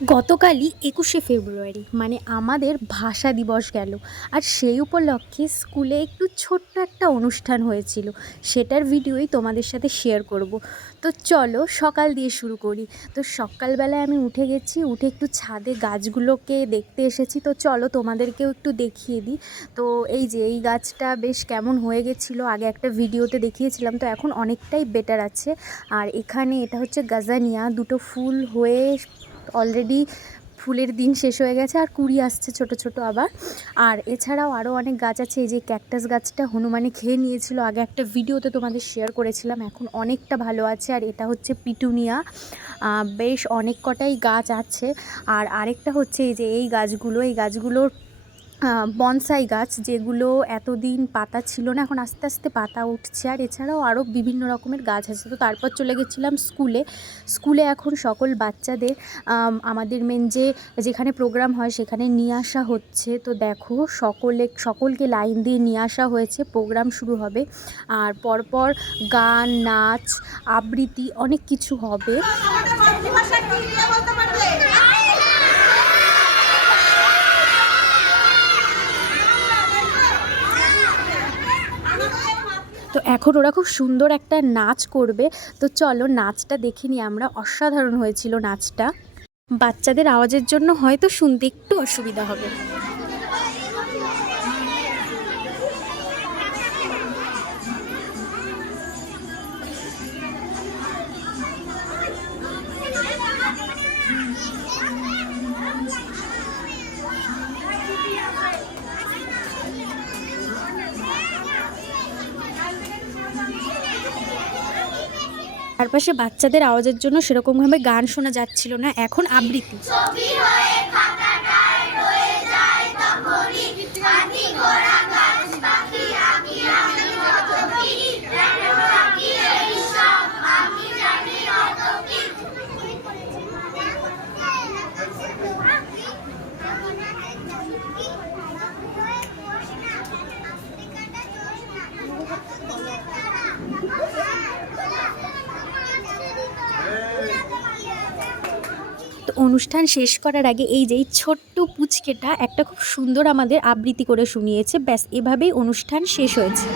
গতকালই ২১শে ফেব্রুয়ারি মানে আমাদের ভাষা দিবস গেল। আর সেই উপলক্ষে স্কুলে একটু ছোট্ট একটা অনুষ্ঠান হয়েছিল, সেটার ভিডিওই তোমাদের সাথে শেয়ার করব। তো চলো সকাল দিয়ে শুরু করি। তো সকালবেলায় আমি উঠে গেছি, উঠে একটু ছাদে গাছগুলোকে দেখতে এসেছি। তো চলো তোমাদেরকেও একটু দেখিয়ে দিই। তো এই যে এই গাছটা বেশ কেমন হয়ে গেছিলো, আগে একটা ভিডিওতে দেখিয়েছিলাম, তো এখন অনেকটাই বেটার আছে। আর এখানে এটা হচ্ছে গাজানিয়া, দুটো ফুল হয়ে অলরেডি ফুলের দিন শেষ হয়ে গেছে, আর কুড়ি আসছে ছোট ছোট আবার। আর এছাড়াও আরও অনেক গাছ আছে। এই যে ক্যাকটাস গাছটা হনুমানে খেয়ে নিয়েছিল, আগে একটা ভিডিওতে তোমাদের শেয়ার করেছিলাম, এখন অনেকটা ভালো আছে। আর এটা হচ্ছে পিটুনিয়া, বেশ অনেক কটাই গাছ আছে। আর আরেকটা হচ্ছে এই যে এই গাছগুলোর বনসাই গাছ, যেগুলো এতদিন পাতা ছিল না, এখন আস্তে আস্তে পাতা উঠছে। আর এছাড়াও আরও বিভিন্ন রকমের গাছ আছে। তো তারপর চলে গেছিলাম স্কুলে এখন সকল বাচ্চাদের আমাদের যেখানে প্রোগ্রাম হয় সেখানে নিয়ে আসা হচ্ছে। তো দেখো সকলকে লাইন দিয়ে নিয়ে আসা হয়েছে, প্রোগ্রাম শুরু হবে। আর পরপর গান, নাচ, আবৃত্তি অনেক কিছু হবে। তো এখন ওরা খুব সুন্দর একটা নাচ করবে। তো চলো নাচটা দেখে নিই আমরা। অসাধারণ হয়েছিল নাচটা। বাচ্চাদের আওয়াজের জন্য হয়তো শুনতে একটু অসুবিধা হবে। চারপাশে বাচ্চাদের আওয়াজের জন্য সেরকমভাবে গান শোনা যাচ্ছিল না, এখন আবৃত্তি। তো অনুষ্ঠান শেষ করার আগে এই যে ছোট্ট পুচকেটা একটা খুব সুন্দর আমাদের আবৃত্তি করে শুনিয়েছে। ব্যাস এভাবেই অনুষ্ঠান শেষ হয়েছে।